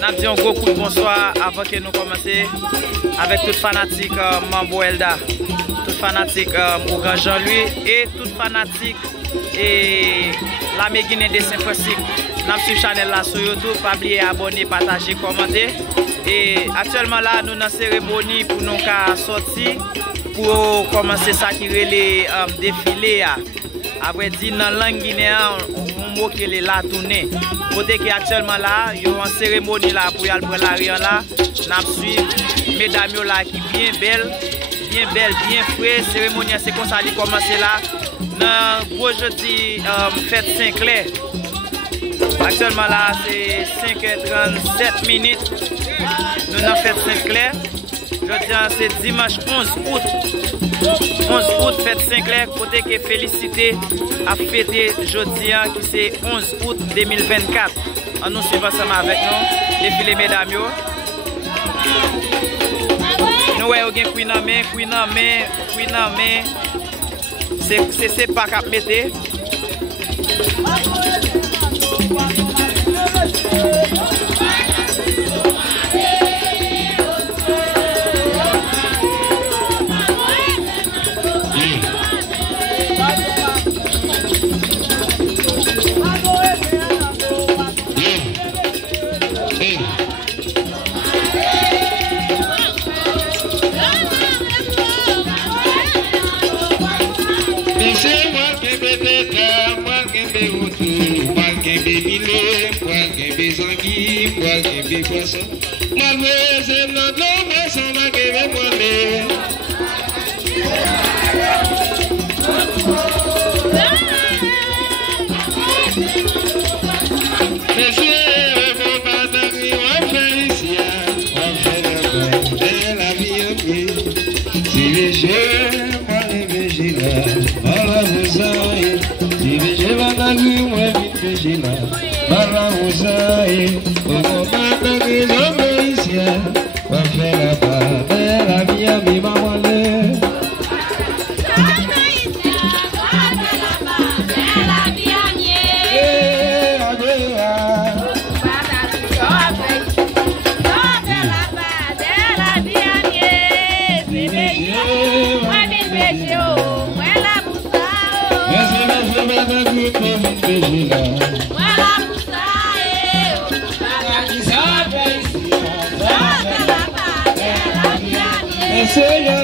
N'a dit un gros coup de bonsoir avant que nous commencions avec tout fanatique Mambo Elda, tout fanatique Ougan Jean-Louis et tout fanatique et la Méguine de Saint-Francisque. Nous suivons channel là sur YouTube, pas oublier abonner, partager, commenter. Et actuellement là, nous dans la cérémonie pour nous sortir pour commencer ça qui est les défilés. Après dit dans la langue guinéenne, on mot qui est la tournée. Côté qui actuellement là, il y a une cérémonie là pour y aller prendre l'arrière là. Nous suivons mesdames là qui bien belle, bien frais. Cérémonie c'est comme ça qui commence là. Dans gros jeudi fête Saint-Clair. Actuellement là, c'est 5h37 minutes. Nous avons fait Saint-Clair. Je tiens, c'est dimanche 11 août. 11 août, fête Saint-Clair. Côté que félicité à fêter jeudi, qui c'est 11 août 2024. On nous suit ensemble avec nous. Défilé mesdames. Nous voyons qu'il y a Queen en main. C'est pas qu'à mettre. Señor